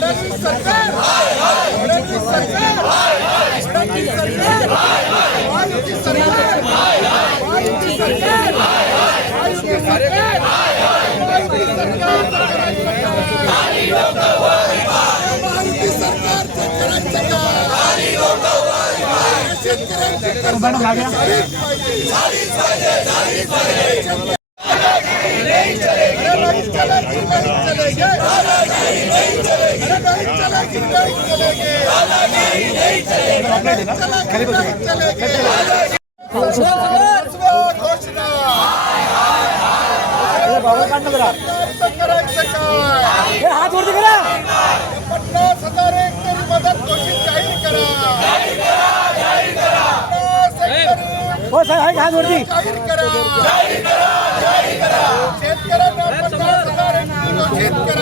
फडणवीस सरकार फडणवीस सरकार फडणवीस सरकार महायुती सरकार महायुती सरकार महायुती सरकार महायुती सरकार महायुती सरकार चलेगा हात वरती करा पन्नास हजार हेक्टर मदत घोषित जाहीर करा हो साहेब हात वरती जाहीर करा शेतकऱ्यांना पन्नास हजार घोषित करा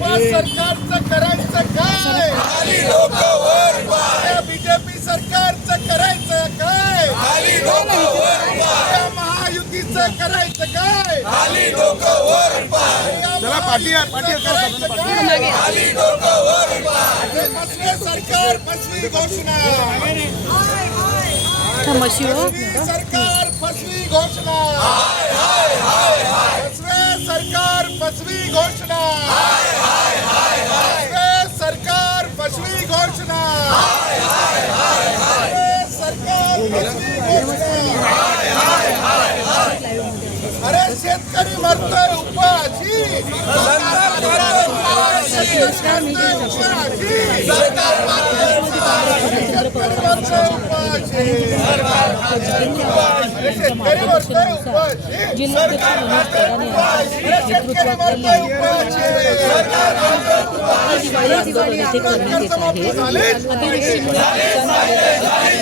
सरकारचं करायचं काय? खाली डोकावर बीजेपी सरकारचं करायचं काय? महायुतीचं करायचं काय? खाली डोकावर सरकार फसवी घोषणा. सरकार फसवी घोषणा. সরকার উপর আছি जिल्हा दिवाळी येथे करण्यात येत आहे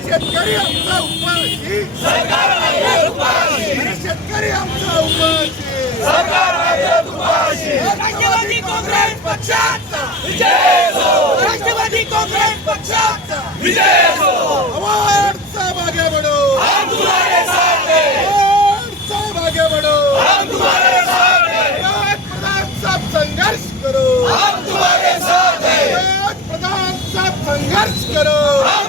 शेतकरी आमचा उपाशी. शेतकरी आमचा उपाशी. राष्ट्रवादी काँग्रेस पक्षाचा. राष्ट्रवादी काँग्रेस पक्षाचा. सर्च करो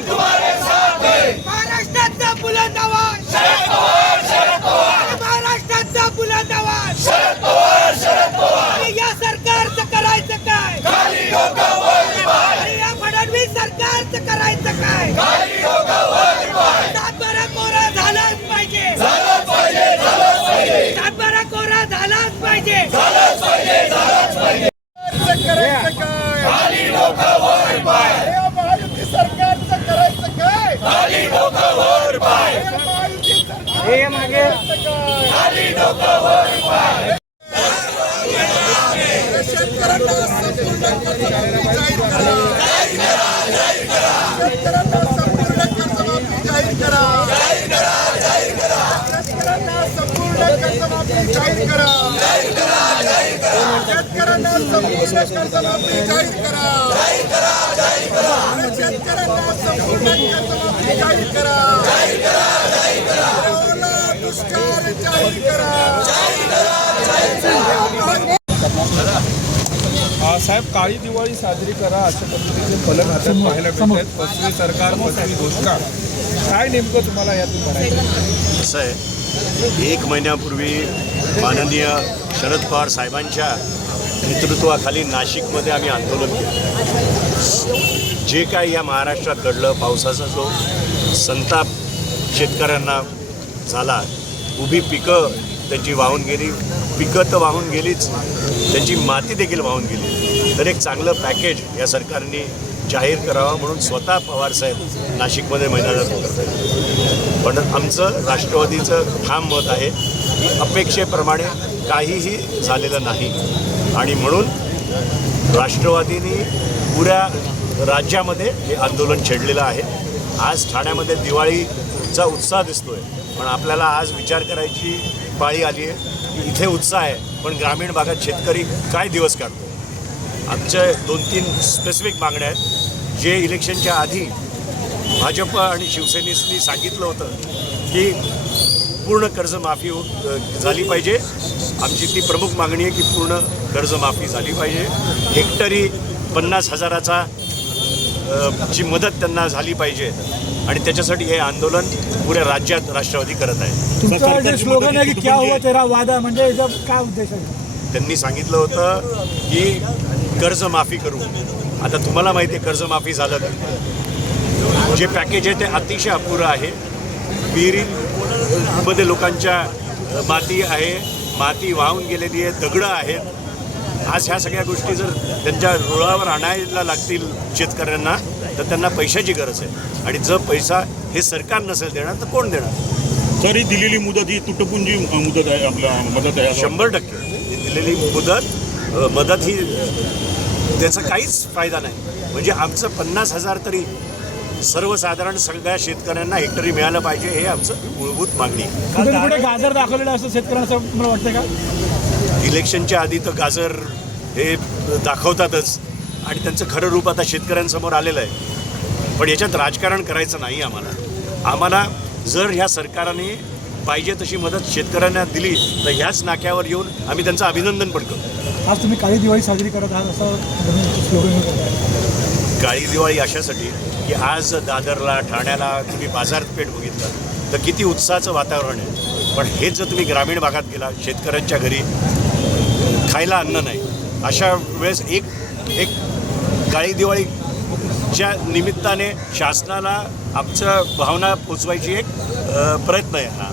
हे मागे जाहीर करा. साहेब काळी दिवाळी साजरी करा अशा पद्धतीचे फलक हातात पाहायला मिळतात पश्चिमी सरकार पश्चिमी घोषणा. काय नेमकं तुम्हाला यातून करायचं कसं आहे. एक महिन्यापूर्वी माननीय शरद पवार साहेबांच्या नेतृत्वाखाली नाशिकमध्ये आम्ही आंदोलन केलं. जे काय या महाराष्ट्रात घडलं पावसाचा जो संताप शेतकऱ्यांना झाला उभी पिकं त्यांची वाहून गेली पिकं तर वाहून गेलीच त्यांची माती देखील वाहून गेली. तर एक चांगलं पॅकेज या सरकारने जाहीर करावं म्हणून स्वतः पवारसाहेब नाशिकमध्ये मैदानात उतरले पण आमचं राष्ट्रवादीचं ठाम मत आहे की अपेक्षेप्रमाणे काहीही झालेलं नाही. आणि म्हणून राष्ट्रवादीने पुऱ्या राज्यामध्ये हे आंदोलन छेडलेलं आहे. आज ठाण्यामध्ये दिवाळीचा उत्साह दिसतोय. पण आपल्याला आज विचार करायची पाळी आली आहे की इथे उत्साह आहे पण ग्रामीण भागात शेतकरी काय दिवस काढतो? आमच्या दोन तीन स्पेसिफिक मागण्या आहेत. जे इलेक्शनच्या आधी भाजप आणि शिवसेनेनी सांगितलं होतं की पूर्ण कर्जमाफी हो- झाली पाहिजे. आमची ती प्रमुख मागणी आहे की पूर्ण कर्जमाफी झाली पाहिजे. हेक्टरी पन्नास हजाराचा ची मदत त्यांना झाली पाहिजे. आणि त्याच्यासाठी हे आंदोलन पुऱ्या राज्यात राष्ट्रवादी करत आहे. तुमचं जे स्लोगन आहे की क्या हुआ तेरा वादा म्हणजे त्यांनी सांगितलं होतं की कर्जमाफी करू. आता तुम्हाला माहिती आहे कर्जमाफी झालं जे पॅकेज आहे ते अतिशय अपुरं आहे. विहिरीमध्ये लोकांच्या माती आहे माती वाहून गेलेली आहे दगडं आहेत. आज ह्या सगळ्या गोष्टी जर त्यांच्या रुळावर आणायला लागतील शेतकऱ्यांना तर त्यांना पैशाची गरज आहे. आणि जर पैसा हे सरकार नसेल देणार तर कोण देणार? तरी दिलेली मुदत ही तुटपुंजी मुदत आहे आपल्या मदत आहे. शंभर टक्के. ही दिलेली मुदत मदत ही त्याचा काहीच फायदा नाही. म्हणजे आमचं पन्नास हजार तरी सर्वसाधारण सगळ्या शेतकऱ्यांना हेक्टरी मिळालं पाहिजे हे आमचं मूलभूत मागणी आहे. कुठे गाजर दाखवलेलं असं शेतकऱ्यांना असं मला वाटतं का? इलेक्शनच्या आधी तर गाजर हे दाखवतातच आणि त्यांचं खरं रूप आता शेतकऱ्यांसमोर आलेलं आहे. पण याच्यात राजकारण करायचं नाही आम्हाला. आम्हाला जर ह्या सरकारने पाहिजे तशी मदत शेतकऱ्यांना दिली तर ह्याच नाक्यावर येऊन आम्ही त्यांचं अभिनंदन पण करू आज तुम्ही काळी दिवाळी साजरी करत आहात असं काळी दिवाळी अशासाठी की आज दादरला ठाण्याला तुम्ही बाजारपेठ बघितलं तर किती उत्साहाचं वातावरण आहे. पण हेच जर तुम्ही ग्रामीण भागात गेला शेतकऱ्यांच्या घरी खायला अन्न नाही अशा वेळेस एक एक काळी दिवाळीच्या निमित्ताने शासनाला आमच्या भावना पोचवायची एक प्रयत्न आहे हा.